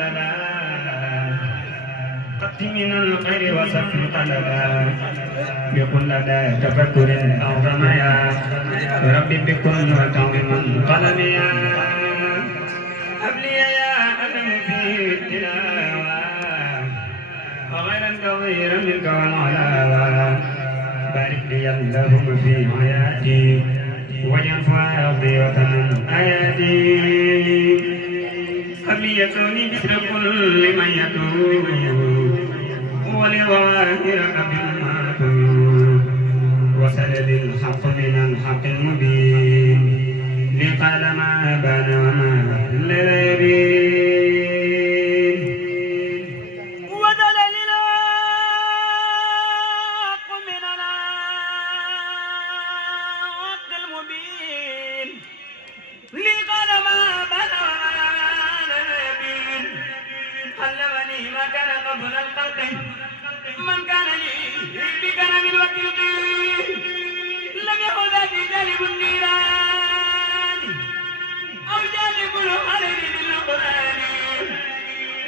ولدا قد من الخير وسف قلبا بكل لدى تفكر أعظم يا ربي بكل وتعظم قلم يا أبلي يا أدم في التلاوة وغيرا كثيرا منك والعلاوة بارك لي اللهم في حياتي واجعل فؤادي وتمم آياتي أبلي يكوني بسر كل من يتوب ولظواهر بما تيوب وسلل الحق من الحق المبين لقال ما بان وما لا يبين وسلل الحق من الحق المبين لقال ما بان وما لا يبين علمني ما كان قبل الخلق من كان لي بكان من وكيل لم يكن ذاتي جالب النيران أو جالب الخلق بالقرآن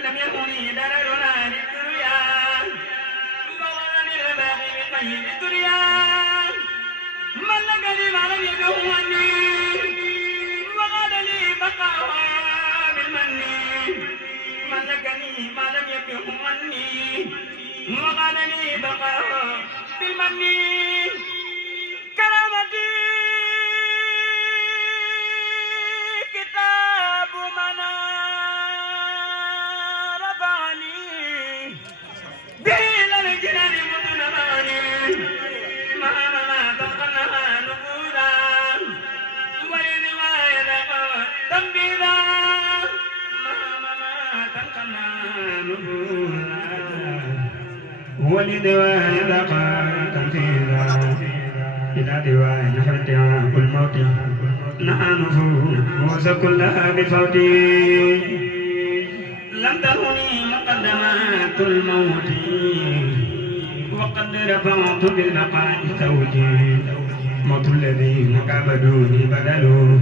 لم يكن لي درر نار الدنيا فغرني الباقي بقيد الدنيا ملكني ما لم يبه عني وقال لي بقاها بالمن ملكني ما لم يبه عني وقال لي بقاها بالمن كرامتي كتاب من رفعني به إلى الجنان مطلباني ما تلقنها نفوذا ولرواية تنبيذا ما تلقنها نفوذا ولدواء يبقى تنفيذا إلى دواء نحرتها كل موت نحن فوز كلها بفوتي لم تهني مقدمات الموت وقد رفعت بالبقاء زوجي موت الذين كابدوني بدلوا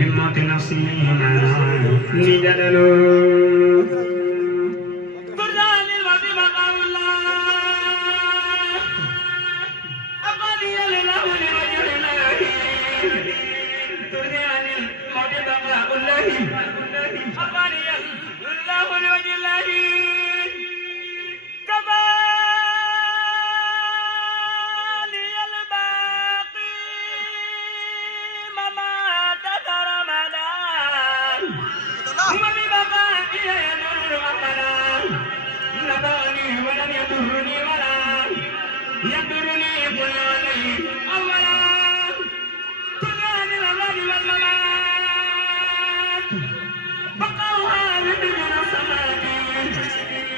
من موت نفسي منعني جدلوا أغاني الله لوجه الله كفاني الباقي ممات رمضان وببقائي يدر أبدا نبغني ولم يضرني ولا يضرني كل عليه أولا كلان الأولاد والممات بقوها بمن الصلاة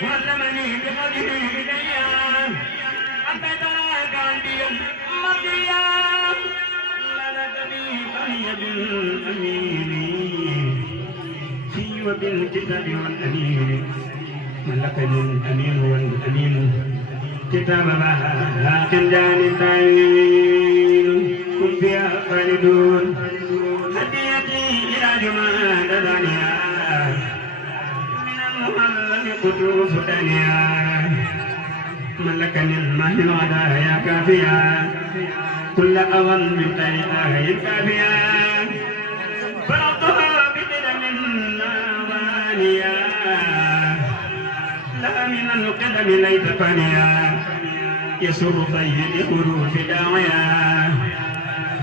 وعلمني بقدره إليا أنت تراك عندي مرضيا ملك بي أهي بالأمين في وبالكتاب والأمين ملكني الأمين والأمين كتاب باق جانبين هم فيها خالدون هديتي إلى جمال دنيا من المحمد قدوس دنيا ملكني المهل العدايا كافيا كل أظن من طريقه كافيا فرضها بدم نوانيا لا من القدم ليس فانيا يسر طيب حروف داعيا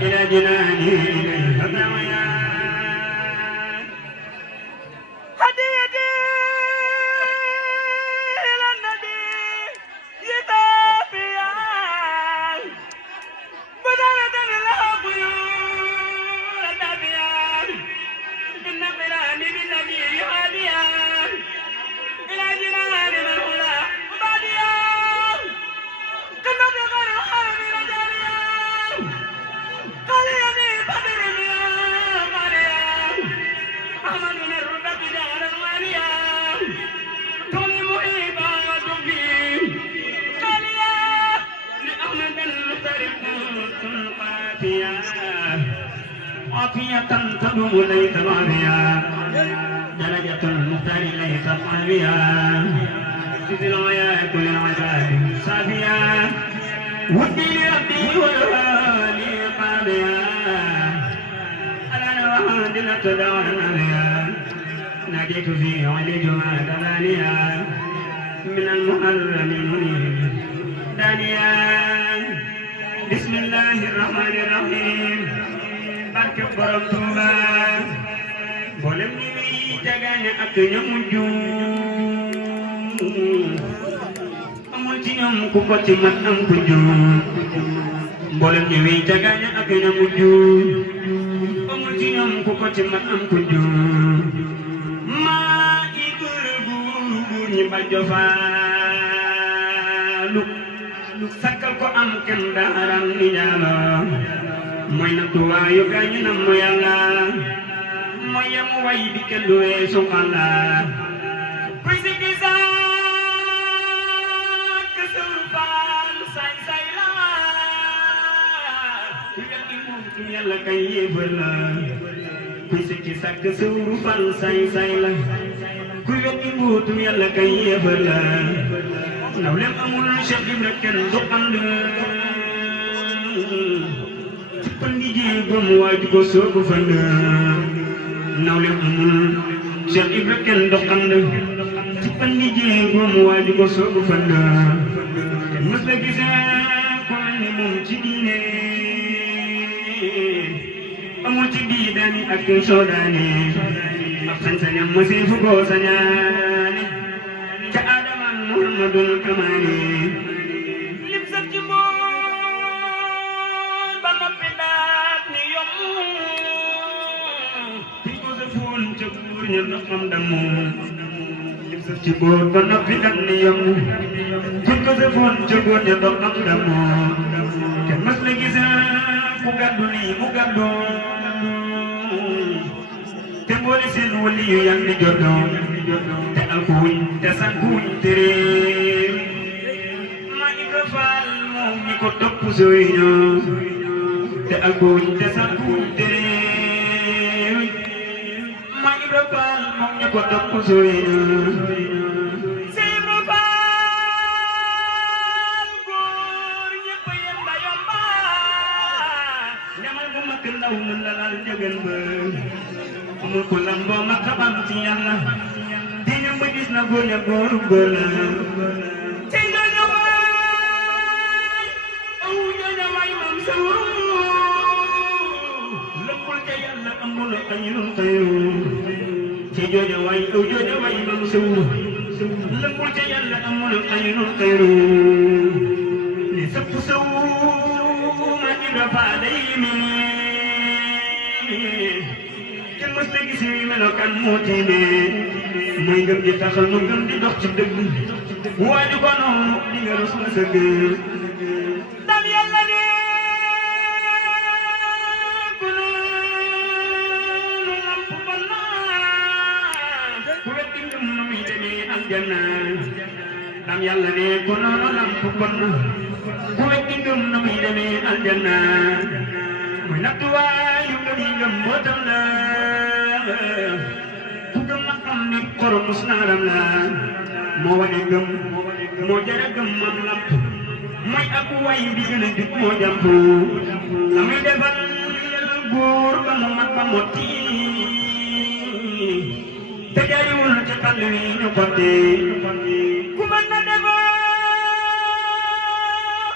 إلى جناني إليه داعيا هديتي إلى النبي يتافيا بدلة له بيور تافيا إن قراني بالنبي هاديا إلى جنان الهدى وبعديا كنا بغير الحرم رجاليا قال يدي بدر يا قاريا أحمد من الرتب جعل الغاليا كل محيبا وتبي قال يا لأحمد المطرب القافية عافية تدوم ليت ماريا درجة المختار ليس طاغية إذ الغايات للعباد صافية ودي ربي والوالي قاضية أنا وعادلة دعوانا ناديت في علي جمعة ثانية من المحرم المنير دانيا بسم الله الرحمن الرحيم barke borom Tuuba mboolem ñi wi jagaaña ak ña mujj amul ci ñoom ku ko ci mat am ku juum mboolem ñi wi jagaaña ak ña mujj amul ci ñoom ku ko ci mat am ku juum maa i gërëgu ñi bajjo faalu sakkal ko am kem daaram ni ñaalo mooy nattuwaayu gaañu nam mu yàlla mooy yam way bi kenn du weesu xala kuy sikki sàkk sëru faal say say la ku weddi muutu yàlla kay yéefar la kuy sikki sàkk sëru faal say say la ku weddi muutu yàlla kay yéefar la nawlem amul Cheikh Ibra kenn du ànd pandi jéegom waaj ko soobu fand nawlem amul Cheikh Ibra kenn du ànd pandi jéegom waaj ko soobu fand kenn mës la gisee ko ni moom ci diine amul ci biidaani ak soodaani ab sañ-sañam masiifu ko sañaani ca Adama Muhammadul Kamaani lim sax ci mboot ba noppi daat ni yomb fi ko sa foon ca buur ña ndoxam damu lim sax ci mboot ba noppi daat ni yomb fi ko sa foon ca buur ña ndoxam damu kenn mas la gis ku gàddu lii mu gàddu te mboole seen wali yu yang ni jotoo te alkuuñ te sankuuñ te réer ma Ibra Faal moom ñi ko topp sooy ñoo te alkuuñ te sankuuñ te réer ma Ibra Faal moom ñi ko topp sooy ñoo Seex Ibra Faal góor ñëpp yem ba yomba ñamal bu mag ndaw mën la laal njëgën ba amul ku lamboo ma xabam ci yàlla di ñu ma gis na góor ña góoru góor la ci ñooñu waay aw ñooñu waay mam sawu lëppul ca yàlla amul xayrun xayru ci jooju waay aw jooju waay mam sawu lëppul ca yàlla amul xayrun xayru ni sëpp sawu ma Ibra Faal day mi kenn mës na gis yi melokaan moo tiime mooy ngëm ji taxal nu ngëm di dox ci dëgg waaju ko noonu di nga rus na sëgg dam yàlla ne ku noonu lamp bon na ku wetti ngëm nu muy demee aljanna dam yàlla ne ku noonu lamp bon na ku wetti ngëm nu muy demee aljanna muy nattuwaayu ngëm yi ngëm mbootam la ku gëm ma xam ni xoro mus naaram la moo wane ngëm moo jara gëm mam lamp mooy ak way bi gën a jub moo jàmp la muy defal góor ba mu mat ba motti te jaariwul ci xàll wi ñu xotti ku mën na defal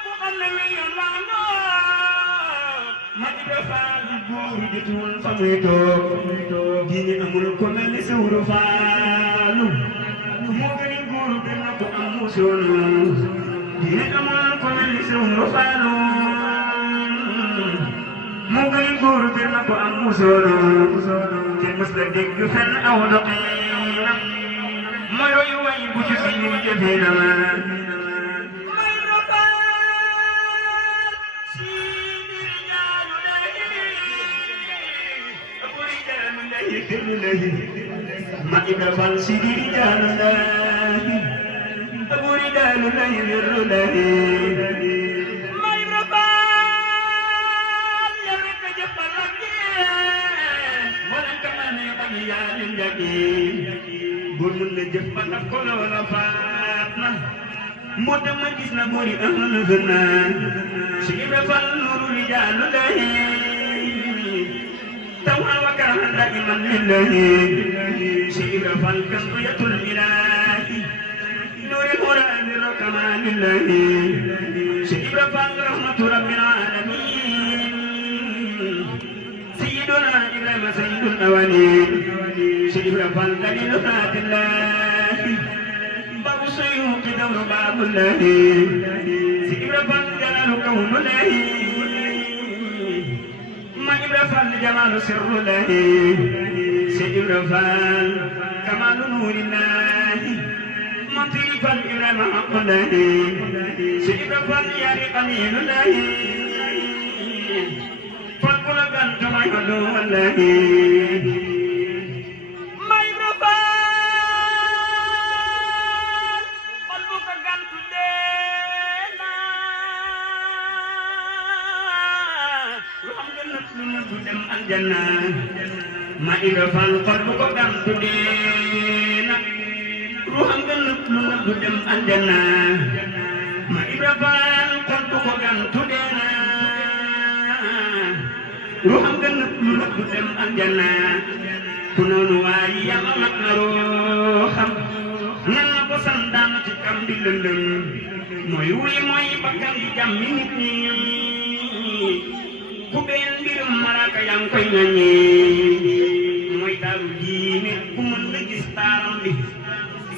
ku xam ne wi yoon waa ma Ibra Faal góor jotul fa muy toog diine amul ko mel ni Sawru Faalu moo gën a góor gën na ko am musoonu diine amul ko mel ni Sawru Faalu moo gën a góor gën na ko am musoonu te mës la dégg fenn aw doxinam ma yooyu way bu ci fi ñu jëfee na ma ma Ibra Faal si di rijaalu laahi abu rijaalu laahi birru laahi ma Ibra Faal yow rek a jëppal ak yaa leen jage góor mën na jëf ba daf ko loola faat na moo tax ma gis na góor yi amal na si Ibra Fall nuru rijaalu lahi tawha wa kana daiman lillahi si Ibra Fall kanziyatul ilahi nuri muradi kamalillahi si Ibra Fall rahmatu rabbil alamin sayyiduna Ibrahima sayyidul awwalin si Ibra Fall dalilu zatillahi babu suyuqi dawru babullahi si Ibra Fall jalalu kawnullahi ma Ibra Fall jamalu sirrullahi si Ibra Fall kamalu nurillahi man tiri Fall Ibrahima haqqullahi si Ibra Fall yari qalilullahi Fall kula gantu may hadu wallahi ma Ibra Fall Fall buka gantu dena lu am gënat lu na du dem aljanna ma Ibra Fall Fall buka gantu dena ruham gënat lu na du dem aljanna ma Ibra Fall Fall buka gantu dena ruham gënat lu na du dem aljanna ku noonu waaye yàlla mat na ruuxam nan na ko sandaan ci kam di lëndëm mooy wuy mooy bakkan di jàmmi nit ñi ku benn mbirum malaaka yaa ngi koy ŋaññi mooy taaru diine ku mën la gis taaram bi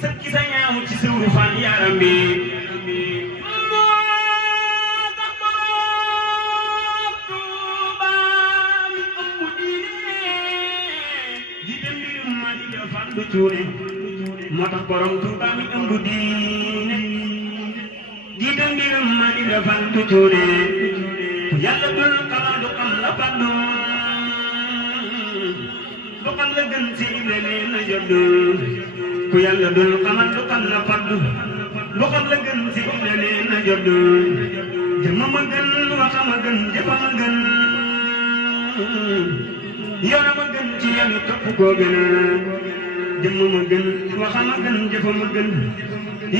sa ki sa ñaaw ci sëwru Fall yaram bi moo tax borom Tuuba mi ëmb diine jiite mbirum ma Ibra Fall du cuune ku yàlla dul xamal du xam la faddu du xam la gën ci Ibra nee na joddu ku yàlla dul xamal du xam la faddu du xam la gën ci Ibra nee na joddu jëma ma gën waxama gën jëfa ma gën yoona ma gën ci yàlla topp koo gën jëmm ma gën waxama gën jëfa ma gën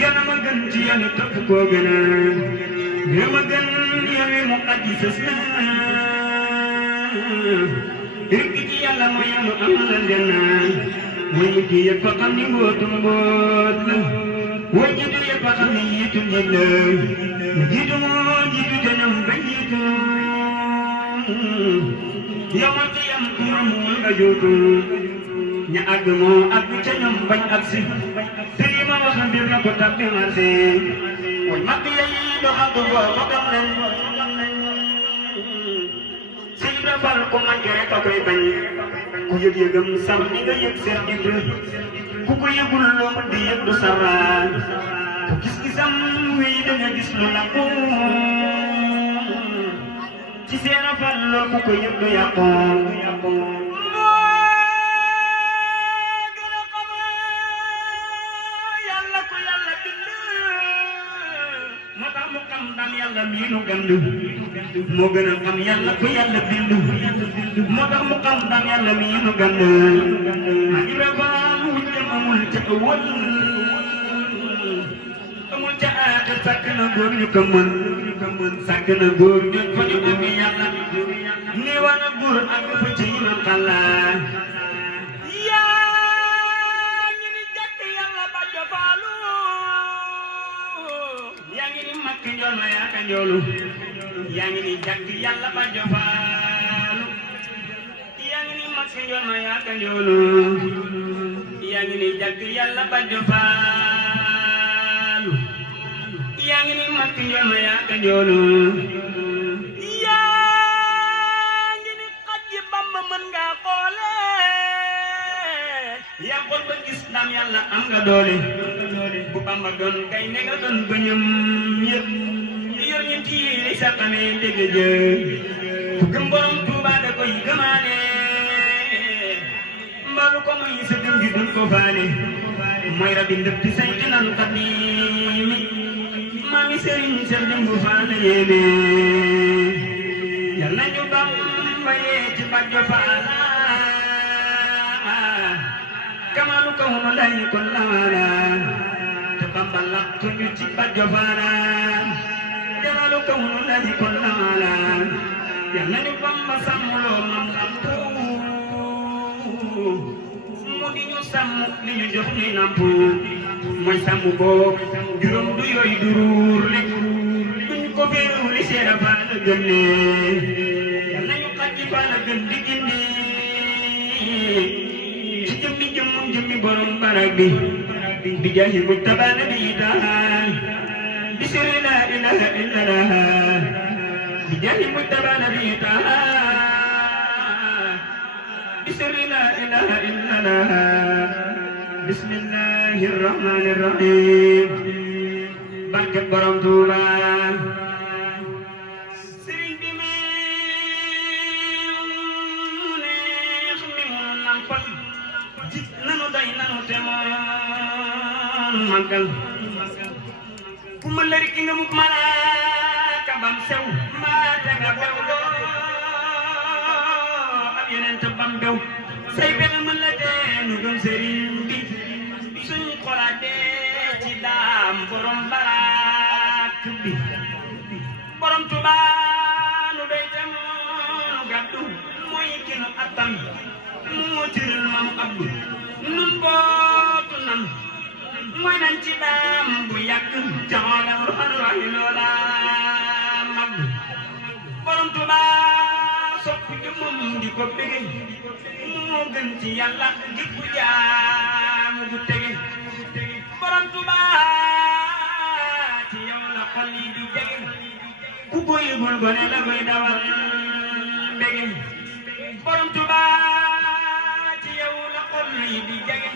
yana ma gën ci yàlla topp koo gën a ma gën yawe mu aji sës na rikki ci yàlla mooy yàlla amal aljanna mooy mujj yëpp a xam ni mbootu mboot la way jiitu yëpp a xam ni yiitu njiit la mu jiitu moo jiitu te ñoom ba jiitu yow ma ci yam turam moo nga juutu ña àgg moo àgg ca ñoom bañ ak si te li ma wax mbir na ko tàbbi marché way mag yay doxantu boo ma xam nañ si Ibra Fall ko manqué rek a koy bañ ku yëg-yëgam sam ni nga yëg Seex Ibra ku ko yëgul loo mën di yëg du saraan ku gis-gisam wéy da nga gis lu làqu ci Seex Fall loo ku ko yëg du yàqu yàlla mii nu gandu moo gën a xam yàlla ko yàlla bindu moo tax mu xam daan yàlla mii nu gandu ma Ibra Fall wujjam amul ca ëwal amul ca aaxir sàkk na góor ñu ko mën sàkk na góor ñu fa ñu amee yàlla ni waa na góor ak fa ci imam xalla yaa ngi ni jàkk yàlla ba jofaalu yaa ngi ni makk njool ma yaa ka njoolu yaa ngi ni jàkk yàlla ba jofaalu yaa ngi ni makk njool ma yaa ka njoolu yaa ngi ni jàkk yàlla ba jofaalu yaa ngi ni makk njool ma yaa ka njoolu yaa ngi ni xajji Bamba mën nga xoole yaa xool ba gis ndam yàlla am nga doole bu Bamba doon kay ne nga doon bëñam yëpp yor ñu tiye sa xamee dégg jë ku gëm borom Tuuba da koy gëmaale mbalu ko muy sa gëm gi duñ ko faale mooy rabbi ndëpp say nan xadimi maami sëriñ sa jëmbu faale yéene yal nañu Bamba yee ci Bàjjo Faala كون لي كل وانا تقبل كل تبا جفانا جمال كون لي كل وانا يمن بما سمولو من لامبو مودي ñu sam li ñu jox ni nampu moy samu bok juróom du yoy durur rek duñ ko feeru li seera fa la gënne yalla ñu xati fa la gën di gindi ci jëmmi borom barak bi jahi muttabana bi taal bi sirri la ilaha illallah bi jahi muttabana bi taal bi sirri la ilaha illallah bismillahir rahmanir rahim barke borom Tuuba sëriñ bi neex mi mu nampal jik nanu day nanu temoon magal ku ma lëri ki nga muk malaaka bam sew maa tega bew ab yeneen te bam bew say bexe mën la teenu gëm sëriñ bi suñ xolaatee ci daam borom baraak bi borom Tuuba nu day temoon gàddu mooy ki nu attan moo tëral mam abdu nun bootu nan mooy nan ci daam bu yàgg jaxoolam ruxan roxi loola mag borom Tuuba soppi jëmmam di ko bége moo gën ci yàlla di ku jaamu gu tege borom Tuuba ci yow la xol yi di jege ku ko yëgul gone la koy dawal mbege borom Tuuba ci yow la xol yi di jege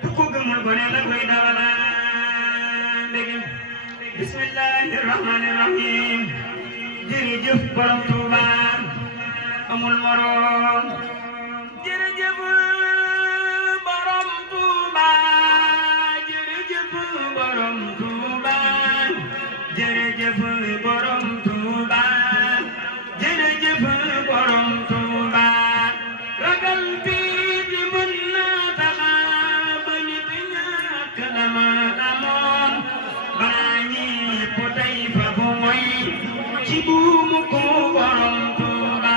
ku ko gëmul gone la koy dawal mbege bismillahir rahmanir rahim jërëjëf borom Tuuba amul morom jërëjëf borom Tuuba jërëjëf borom Tuuba jërëjëf borom Tuuba jërëjëf borom Tuuba ragal bi di mën na taxa ba nit ñàkk la ma amoon baa ñi potay fa bu moy ci buumu ko borom Tuuba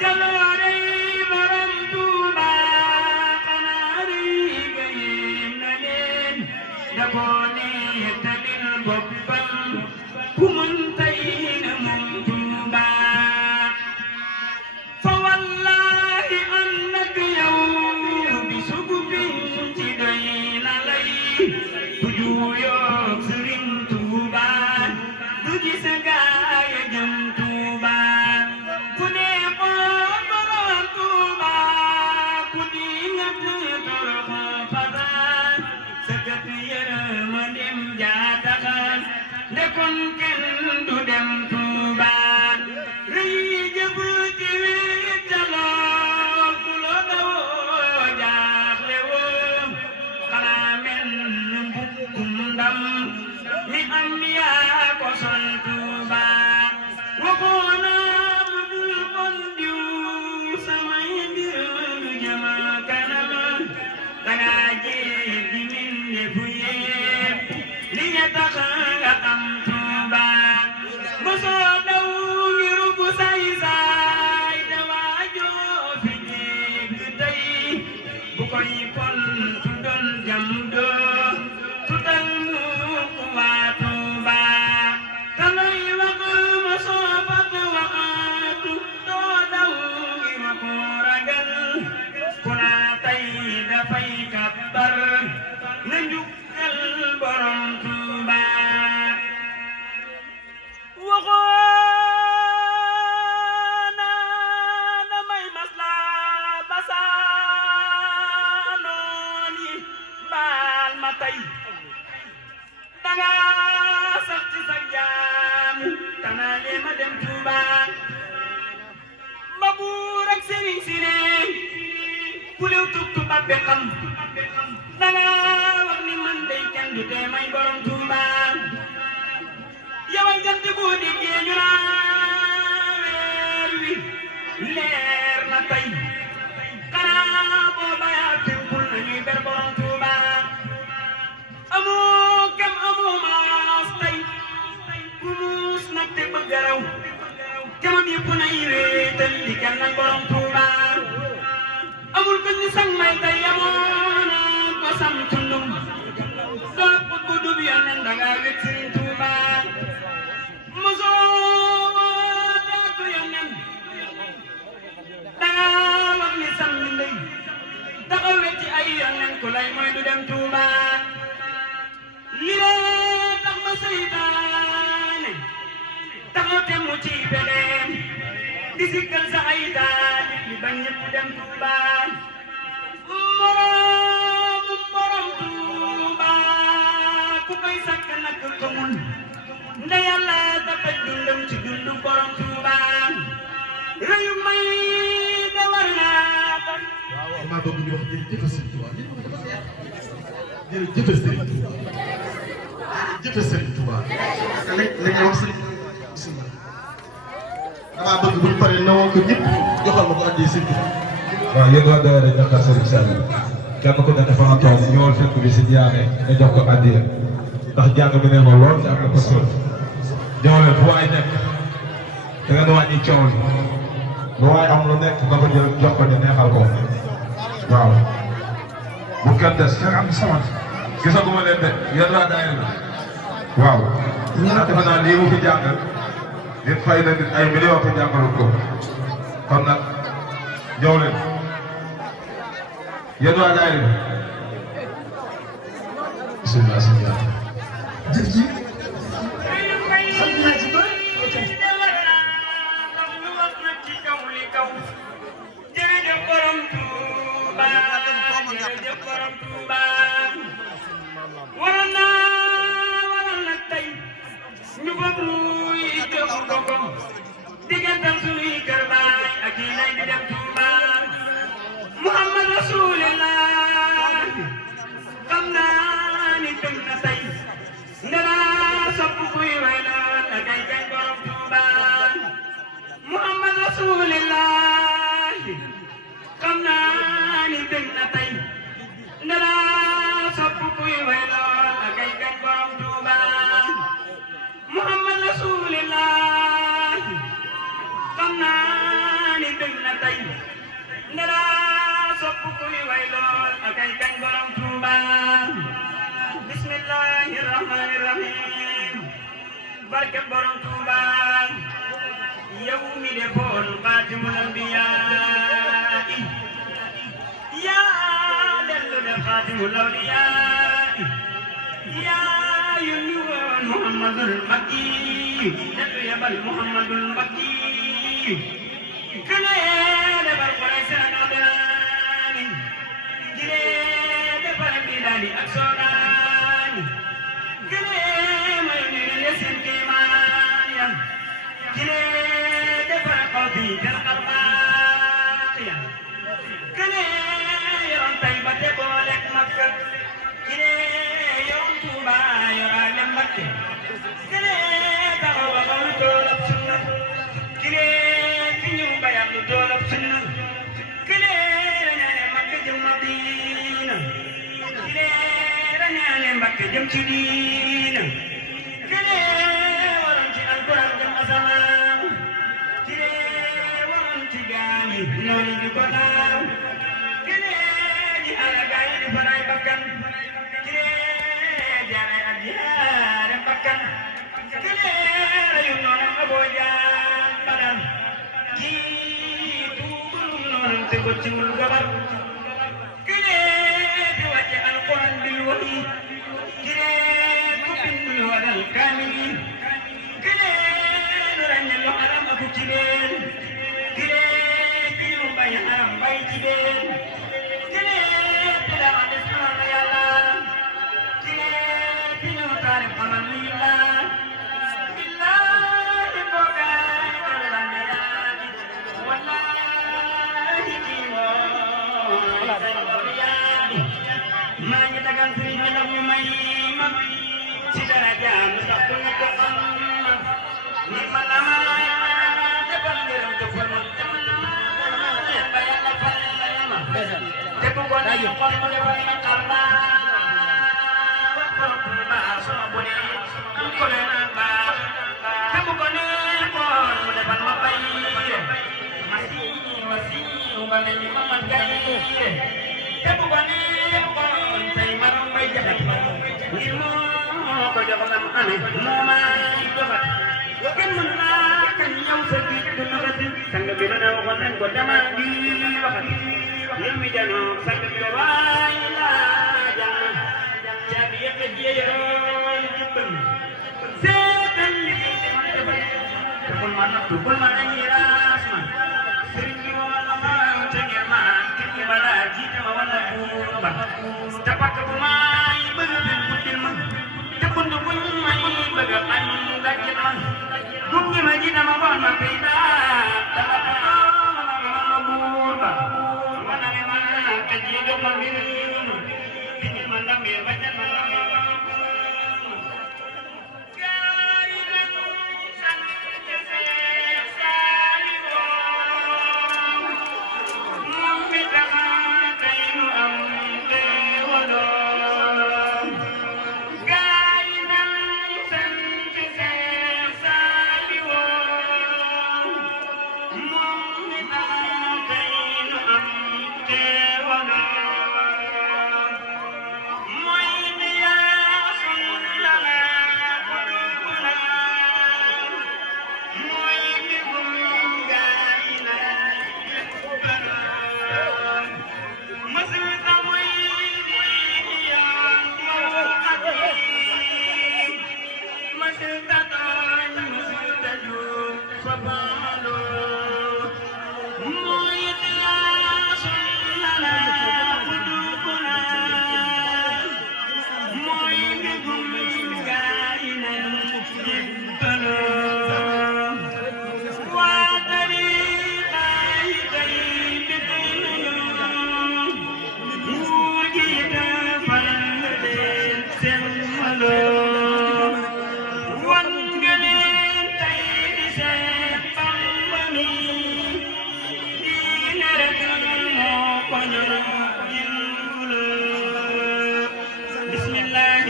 jaloore borom Tuuba xanaa rëy ga yéem na leen da koo nettali boppam ku mën tey na moom Tuuba fa wallahi ànd ak yow bi sugu biñ ci doy na lay ku juuyoog Sëriñ Tuuba du gis gaaya jëm Tuuba ku ne xool borom Tuuba ku di nga torox fasaan sëkkat yërmandem jaataxaan ndekon kenn du dem Tuuba rëy jëf ci wéetalool ku la dawoo jaaxle woo xanaa mel ni mbukkum ndam mi am yaa ko sol Tuuba waxoona bu dul kon diw samay mbir du jëm kanam danga jéggi mbindeef yépp li nga tax nga am Tuuba mosoo daw ngir bu say-saay te waajoo fi jégg tey bu koy kon tu doon jam doo tutal mu waa Tuuba te lay wax mosoo fat waxaatu doo daw ngir ko ragal ku naa tey dafay kabbar na njukkal borom Tuuba waxoona damay masla basaanoon yi baal ma tey danga sax ci sa jaamu tanaale ma dem Tuuba ma buur ak sëriñ si ne ku lew tub tubaab be xam danga wax ni man day kenn du tee may borom Tuuba yow ay jant bu diggee ñu naa weer wi leer na tey xanaa booba yaa teewul nañuy sam tundum do ko dub yonen da nga wet Serigne Touba muso da ko yonen da wax ni sam ndey taxaw wetti ay yonen ku lay moy du dem Touba li la tax ma seytaane taxaw te mu ci peleem di sikkal sa ay daal li bañ ñëpp dem Touba borom Touba ku koy sakk nag xamul nda yàlla dafa dundam ci dundu borom Touba rëyu may da war naa tax dama bëgg ñu wax jërëjëf Serigne Touba jërëjëf Serigne Touba jërëjëf Serigne Touba lañ wax Serigne bismillah dama bëgg bu ñu paree nawoo ko ñëpp joxal ma ko addi Serigne Touba waaw yéen waa Daara Dakar Serigne Sall kenn ku ne dafa na toog ñëwal fekk bi si Ndiané nga jox ko addiya ndax jàng bi ne ma lool te am na ko solo ñëw leen fu waay nekk da ngeen wàññi coow li lu waay am lu nekk nga ko jël jox ko ñu neexal ko waaw bu kenn des fekk am sama gisaguma leen de yéen waa daayira bi waaw ndax defe naa lii mu fi jàngal nit fay na nit ay millions te jàngalul ko kon nag ñëw leen yéen waa daayira bi bismillah bismillah jëf ji Muhammad Rasulullah xam naa ni tëm na tey ndara sopp kuy way la kay kay borom Touba Muhammad Rasulullah xam naa ni tëm na tey ndara sopp kuy way la kay kay borom Touba Muhammad Rasulullah xam naa ni tëm na tey ndara sopp kuy way lool akay kañ borom Touba bismillahir rahmanir rahim barke borom Touba yow mi defoon xaatimul anbiyaa yaa dellu def xaatimul awliyaa yaa yónni woon Muhammadul Makki dellu yabal Muhammadul Makki kene defar Quraysh gine defar Bilaali ak Soodaan gine may ne seen kéemaan ya gine defar Xawfi del Xarbaaq ya gine yoroon Tayba te booleek Makka gine yoroon Tuuba yoraale Mbakke gine taxaw ba xaw toolab sunna gine fi ñëw ba yàgg toolab sunna gine jëm Madina gine rañaane Mbakke jëm ci diina gine waroon ci Alxuraan jëm asamaan gine waroon ci gaali noonu di ko naaw gine ji ala gaay di faray bakkan gine jaare ak jaare bakkan gine rayu noonam Aboo Jaan Badar jiitu noonam te bocciwul gabar gine ku bindu wadal kaamil gine du ràññe lu haram ak ci leen gine bi ñu bay haram bay ci leen gine bi la def na Yàlla gine bi ñu taarif xamal lii la billahi boogaay kala ne yaati wallahi kii maa ngi dagan Sëriñ bi ndax ñu may ma ci darajaam sax du nga ko xam ni ma la ma defal ngërëm defal ma defal ma ba Yàlla fal ma te bu ko nee xol mu defal ma xarba wax borom Tuuba sama bu ne am ko leen ak baax te bu ko nee xol mu defal ma bay masi nga ne ni ma man gay te bu ko nee xol tey ne moo may doxat kenn mën naa kañ yow sa biir du naxati sang bi dana waxoon nañ ko dama bi waxat yow mi janoo sang bi waay laa jàng caabi yëpp jéeyoon jëppal seetal li te bul ma nattu bul ma dañuy raas ma sëriñ bi wala ma te ngeen ma ki ma laa jiite ma wala buur ba te pakk bu may bëgg leen buddil ma te bunt buñ may bëgg añ dajjil ma gunge ma ji dama wax ma fay daa dama ma buur ba wana ne ma te jiido ma mbir di ma ndamee ba ca ma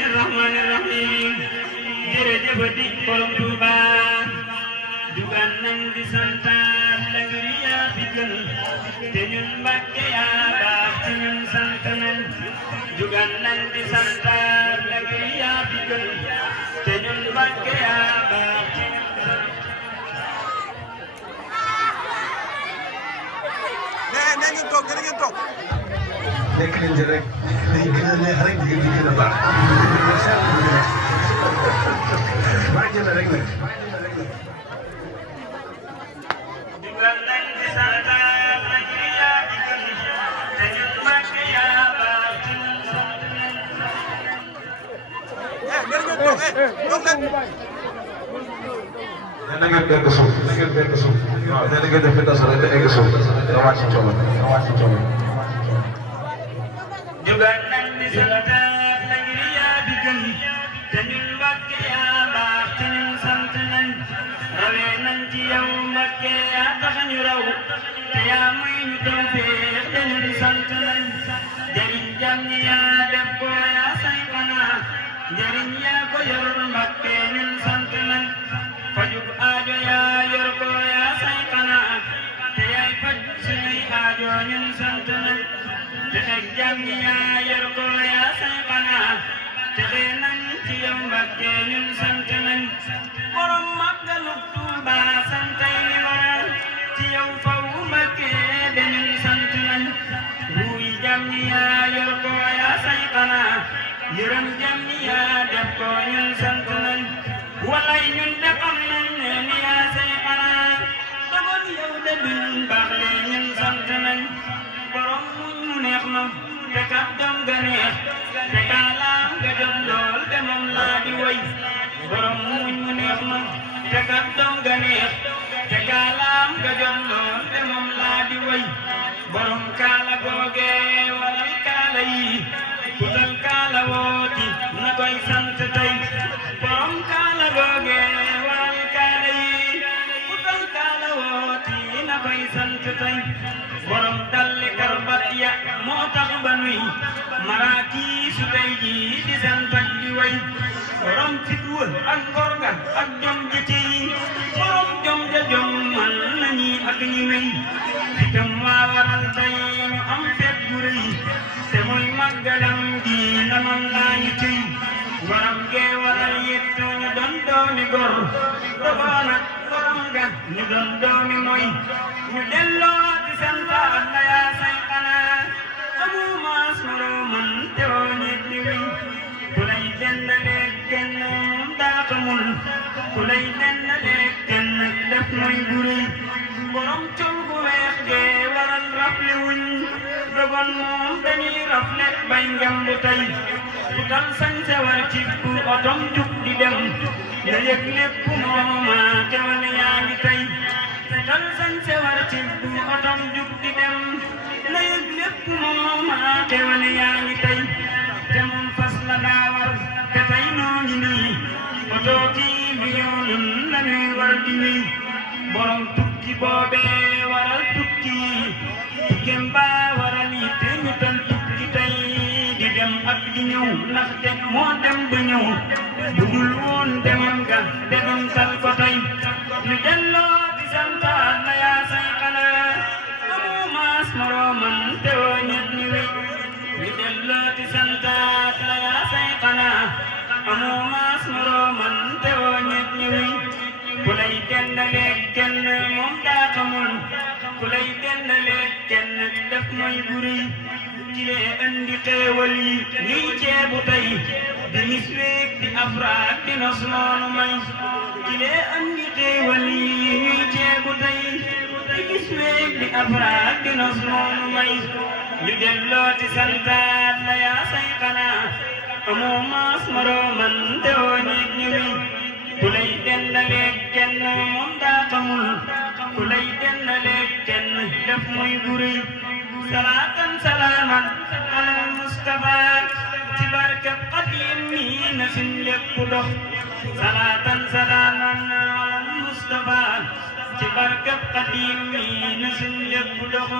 Bismillahirrahmanirrahim. Jërëjëf di borom Tuuba dugan nañ di santaat la ngir yaa fi gën te ñun Mbàkke yaa baax te ñun sant nañ dugan nañ di santaat la ngir yaa fi gën te ñun Mbàkke yaa baax te ñun nee ngeen toog gën a ngeen toog. nekk nañ ci rek day gën a neex rek di gën a baax. bàyyi na rek nag. dugan nañ di santaat la ngir yaa fi gën te ñun Mbàkke yaa baax te ñun sant nañ. gën a ngeen toog toog leen. nee na ngeen benn suuf na ngeen benn suuf waaw nee na ngeen def benn suuf rek te egg suuf nga wàcc coono nga wàcc coono. dugan nañ di santaat la ngir yaa fi gën te ñun Mbàkke yaa baax te ñun sant nañ rawee nañ ci yow Mbàkke yaa tax ñu raw te yaa may ñu tawfeex te ñun sant nañ jariñ jam ñi yaa def ko yaa say xanaa jariñ yaa ko yor Mbàkke ñun sant nañ fajug aajo yaa yor ko yaa say xanaa te yaay faj suñuy aajo ñun sant nañ texe jam ñi yaa yor ko yaa say xanaa texe nañ ci yow Mbàkke ñun sant nañ borom màggalu Tuuba santay ni waral ci yow faw Mbàkke de ñun sant nañ ruuy jam ñi yaa yor ko yaa say xanaa yërëm jam ñi yaa def ko ñun sant nañ walay ñun de xam nañ ne ni yaa say xanaa dogon yow de duñ baax le ñun sant nañ borom muñ mu neex ma te kàddam ga neex te kaalaam ga jot lool de moom laa di woy borom muñ mu neex ma te kàddam ga neex te kaalaam ga jot lool de moom laa di woy borom kaala googe walal kaala yi kutal kaala wooti na koy sant tey borom kaala googe walal kaala yi kutal kaala wooti na koy sant tey borom dalli karbat ya moo tax ba nuy maraaki su tey ji di seen toj di way borom fit wël ak ngor ga ak jom ji ci borom jom ja jom man nañi ak ñi wéy fitam waa waral tey ñu am fet gu rëy te muy màggalam gi ndamam laa ñu ciy waram gee waral yittu ñu doomi gor dogoon ak borom ga ñu doon doomi mooy ñu delloo ci santaat la yaa say xanaa amu maas morooman teewoo ñeet ni wiñ ku lay dendaleeg kenn moom daa xamul ku lay dendaleeg kenn def mooy bu rëy borom col gu weex gee waral rafle wuñ dogon moom dañuy rafle bay njambu tey ku tal sañ sa war ci bu otom jug di dem nga yëg lépp mooma kewal yaa ngi tey ku tal sañ sa war ci bu otom jug di dem nga yëg lépp mooma kewal yaa ngi tey te moom fas la daa war te tey noo ngi nii oto kii bi yoonun la ñuy war di wéy borom tukki boobee waral tukki tukkeem baa waral yi te ñu tal tukki tey di dem ak di ñëw ndaxte moo dem ba ñëw budul woon demam ga te doon tal ko tey ñu delloo di santaat la yaa say xanaa amu maas morooman te woo ñet ñi wi ñu delloo di santaat la yaa say xanaa amu maas morooman te woo ñet ñi wi ku lay dendaleeg kenn moom daa xamul ku lay dendaleeg kenn def mooy bu rëy ki lee andi xeewal yi ñuy ceebu tey di mis weeg di afraak di nos noonu may ki lee andi xeewal yi ñuy ceebu tey di mis weeg di afraak di nos noonu may ñu delloo ci santaat la yaa say xanaa amoo maas morooman te woo ñeeg ñu wi ku lay dendaleeg kenn moom daa xamul ku lay dendaleeg kenn def mooy bu rëy salaatan salaaman alal Mustafa ci barkeb Xaadim mi na suñ lépp dox salaatan salaaman alal Mustafa ci barkeb Xaadim mi na suñ lépp dox